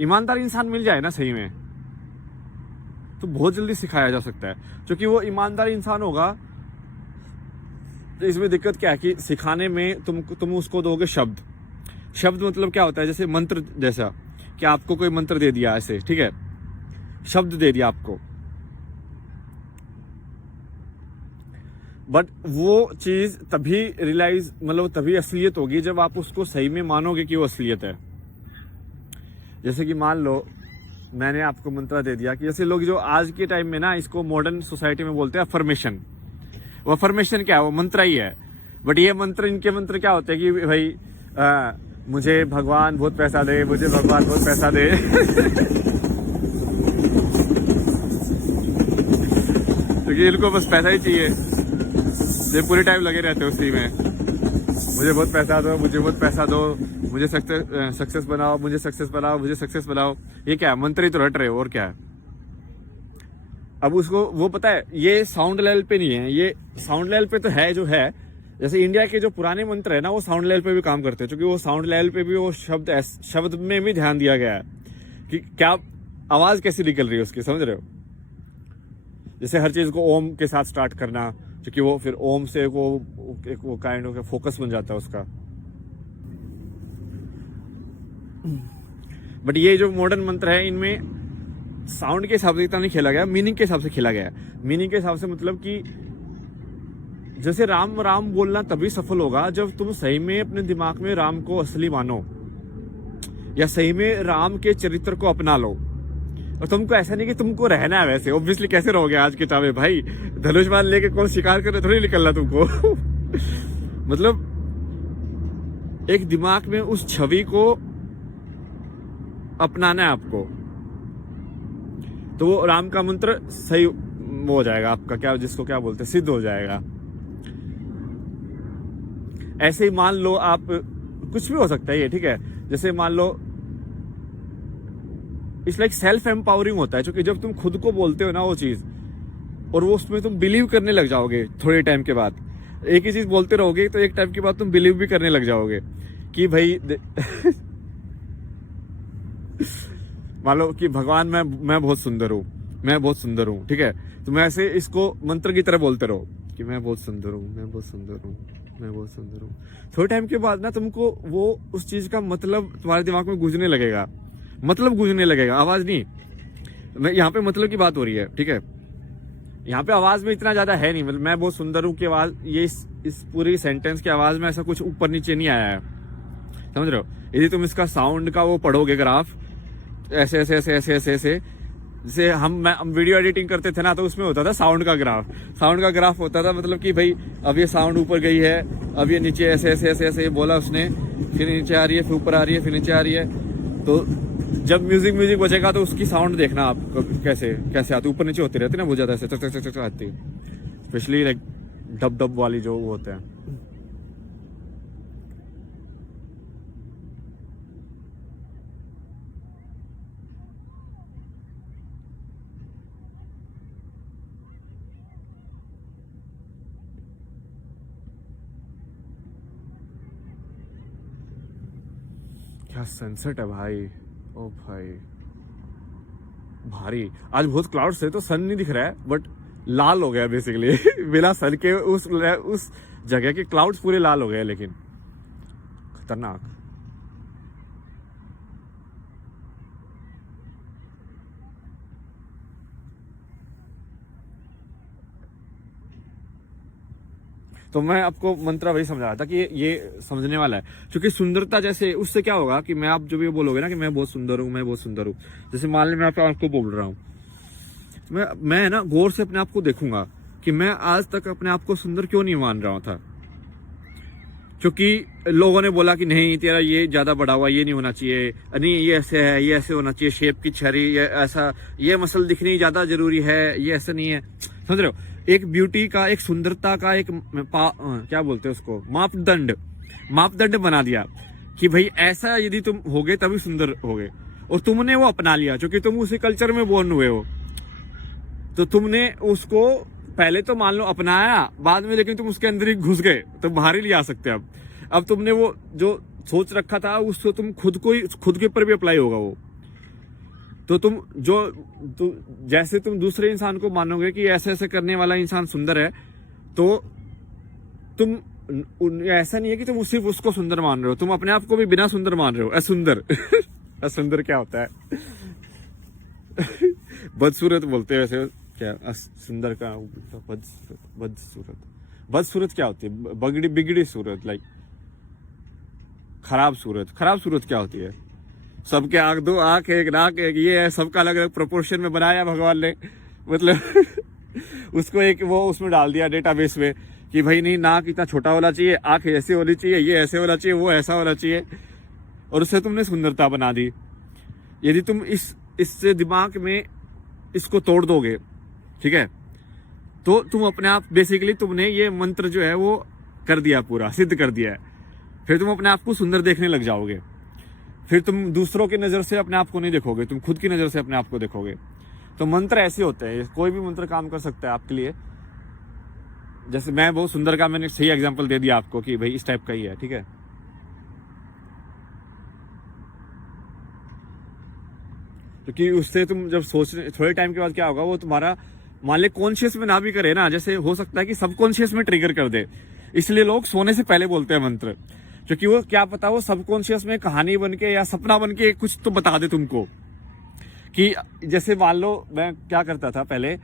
ईमानदार इंसान मिल जाए ना सही में, तो बहुत जल्दी सिखाया जा सकता है, क्योंकि वो ईमानदार इंसान होगा। तो इसमें दिक्कत क्या है कि सिखाने में तुम उसको दोगे शब्द। शब्द मतलब क्या होता है, जैसे मंत्र जैसा, कि आपको कोई मंत्र दे दिया ऐसे, ठीक है, शब्द दे दिया आपको, बट वो चीज तभी रियलाइज, मतलब तभी असलियत होगी जब आप उसको सही में मानोगे कि वो असलियत है। जैसे कि मान लो मैंने आपको मंत्र दे दिया कि जैसे लोग जो आज के टाइम में ना इसको मॉडर्न सोसाइटी में बोलते हैं अफर्मेशन। वो अफर्मेशन क्या है, वो मंत्र ही है, बट ये मंत्र, इनके मंत्र क्या होते हैं कि भाई मुझे भगवान बहुत पैसा दे, मुझे भगवान बहुत पैसा दे क्योंकि इनको बस पैसा ही चाहिए, ये पूरे टाइम लगे रहते हैं उसी में, मुझे बहुत पैसा दो, मुझे बहुत पैसा दो, मुझे सक्सेस बनाओ, मुझे सक्सेस बनाओ, मुझे सक्सेस बनाओ। ये क्या है, मंत्र ही तो रट रहे हो, और क्या है। अब उसको वो पता है ये साउंड लेवल पे नहीं है, ये साउंड लेवल पे तो है जो है। जैसे इंडिया के जो पुराने मंत्र है ना, वो साउंड लेवल पे भी काम करते हैं, क्योंकि वो साउंड लेवल पे भी वो शब्द में भी ध्यान दिया गया है कि क्या आवाज कैसी निकल रही है उसकी, समझ रहे हो। जैसे हर चीज को ओम के साथ स्टार्ट करना, क्योंकि वो फिर ओम से वो काइंड ऑफ फोकस बन जाता है उसका। बट ये जो मॉडर्न मंत्र है, इनमें साउंड के हिसाब से इतना नहीं खेला गया, मीनिंग के हिसाब से खेला गया। मीनिंग के हिसाब से मतलब कि जैसे राम राम बोलना तभी सफल होगा जब तुम सही में अपने दिमाग में राम को असली मानो, या सही में राम के चरित्र को अपना लो। और तुमको ऐसा नहीं कि तुमको रहना है वैसे, ऑब्वियसली कैसे रहोगे आज के टाइम में भाई, धनुष बाण लेके कौन शिकार करने थोड़ी निकलना तुमको मतलब एक दिमाग में उस छवि को अपनाना है आपको, तो वो राम का मंत्र सही वो हो जाएगा आपका, क्या जिसको क्या बोलते हैं, सिद्ध हो जाएगा। ऐसे ही मान लो आप, कुछ भी हो सकता है ये, ठीक है। जैसे मान लो इट्स लाइक सेल्फ एम्पावरिंग होता है, क्योंकि जब तुम खुद को बोलते हो ना वो चीज, और वो उसमें तुम बिलीव करने लग जाओगे थोड़े टाइम के बाद, एक ही चीज बोलते रहोगे तो एक टाइम के बाद तुम बिलीव भी करने लग जाओगे कि भाई मान लो कि भगवान मैं बहुत सुंदर हूँ, मैं बहुत सुंदर हूँ, ठीक है। तो मैं ऐसे इसको मंत्र की तरह बोलते रहो कि मैं बहुत सुंदर हूँ, मैं बहुत सुंदर हूँ, मैं बहुत सुंदर हूँ। थोड़े टाइम के बाद ना तुमको वो उस चीज का मतलब तुम्हारे दिमाग में गूंजने लगेगा, मतलब गूंजने लगेगा, आवाज नहीं। मैं यहाँ पे मतलब की बात हो रही है, ठीक है। यहाँ पे आवाज में इतना ज्यादा है नहीं, मतलब मैं बहुत सुंदर हूँ की आवाज, ये इस पूरी सेंटेंस की आवाज में ऐसा कुछ ऊपर नीचे नहीं आया है, समझ रहे हो। यदि तुम इसका साउंड का वो पढ़ोगे ग्राफ, ऐसे ऐसे ऐसे ऐसे ऐसे ऐसे, जैसे हम वीडियो एडिटिंग करते थे ना, तो उसमें होता था साउंड का ग्राफ होता था, मतलब कि भाई अब ये साउंड ऊपर गई है, अब ये नीचे ऐसे ऐसे ऐसे ऐसे बोला उसने, फिर नीचे आ रही है, फिर ऊपर आ रही है, फिर नीचे आ रही है। तो जब म्यूजिक बजेगा तो उसकी साउंड देखना आप कैसे कैसे आती, ऊपर नीचे होती रहती ना, बहुत ज्यादा ऐसे चक चक चक चक आती, स्पेशली लाइक डब डब वाली जो वो होते हैं। क्या सनसेट है भाई, ओ भाई भारी। आज बहुत क्लाउड्स है तो सन नहीं दिख रहा है, बट लाल हो गया बेसिकली बिना सन के उस जगह के क्लाउड्स पूरे लाल हो गए, लेकिन खतरनाक। तो मैं आपको मंत्र वही समझा रहा था कि ये समझने वाला है, क्योंकि सुंदरता जैसे उससे क्या होगा कि मैं आप जब ये बोलोगे ना कि मैं बहुत सुंदर हूँ, मैं बहुत सुंदर हूँ, जैसे मान ली मैं आपको बोल रहा हूँ, मैं ना गौर से अपने आप को देखूंगा कि मैं आज तक अपने आप को सुंदर क्यों नहीं मान रहा था, क्योंकि लोगों ने बोला कि नहीं तेरा ये ज्यादा बड़ा हुआ, ये नहीं होना चाहिए, नहीं ये ऐसे है, ये ऐसे होना चाहिए, शेप की छरी, ये ऐसा, ये मसल दिखनी ज्यादा जरूरी है, ये ऐसा नहीं है, समझ रहे हो। एक ब्यूटी का, एक सुंदरता का एक क्या बोलते हैं उसको, मापदंड बना दिया कि भाई ऐसा यदि तुम होगे तभी सुंदर होगे, और तुमने वो अपना लिया क्योंकि तुम उसी कल्चर में बोर्न हुए हो, तो तुमने उसको पहले तो मान लो अपनाया, बाद में लेकिन तुम उसके अंदर ही घुस गए, तो बाहर ही ले आ सकते। अब तुमने वो जो सोच रखा था उसको तुम खुद के ऊपर भी अप्लाई होगा वो, तो जैसे तुम दूसरे इंसान को मानोगे कि ऐसे ऐसे करने वाला इंसान सुंदर है, तो तुम ऐसा नहीं है कि तुम सिर्फ उसको सुंदर मान रहे हो, तुम अपने आप को भी बिना सुंदर मान रहे हो, असुंदर। असुंदर क्या होता है? बदसूरत बोलते हैं वैसे, क्या सुंदर का बदसूरत, बदसूरत क्या होती है? बिगड़ी सूरत, लाइक खराब सूरत। खराब सूरत क्या होती है? सबके आंख, दो आंख, एक नाक, एक ये है, सबका अलग अलग प्रोपोर्शन में बनाया भगवान ने, मतलब उसको एक वो उसमें डाल दिया डेटाबेस में कि भाई नहीं, नाक इतना छोटा होना चाहिए, आंख ऐसी होनी चाहिए, ये ऐसे होना चाहिए, वो ऐसा होना चाहिए, और उससे तुमने सुंदरता बना दी। यदि तुम इससे दिमाग में इसको तोड़ दोगे, ठीक है, तो तुम अपने आप बेसिकली तुमने ये मंत्र जो है वो कर दिया, पूरा सिद्ध कर दिया है। फिर तुम अपने आप को सुंदर देखने लग जाओगे। फिर तुम दूसरों की नजर से अपने आप को नहीं देखोगे, तुम खुद की नजर से अपने आप को देखोगे। तो मंत्र ऐसे होते हैं, कोई भी मंत्र काम कर सकता है आपके लिए। जैसे मैं बहुत सुंदर का मैंने सही एग्जांपल दे दिया आपको कि भाई इस टाइप का ही है, ठीक है। क्योंकि उससे तुम जब सोचने थोड़े टाइम के बाद क्या होगा, वो तुम्हारा मान ले कॉन्शियस में ना भी करे ना, जैसे हो सकता है कि सबकॉन्शियस में ट्रिगर कर दे। इसलिए लोग सोने से पहले बोलते हैं मंत्र, क्योंकि वो क्या पता वो सबकॉन्शियस में कहानी बन के या सपना बन के कुछ तो बता दे तुमको। कि जैसे मान लो मैं क्या करता था पहले,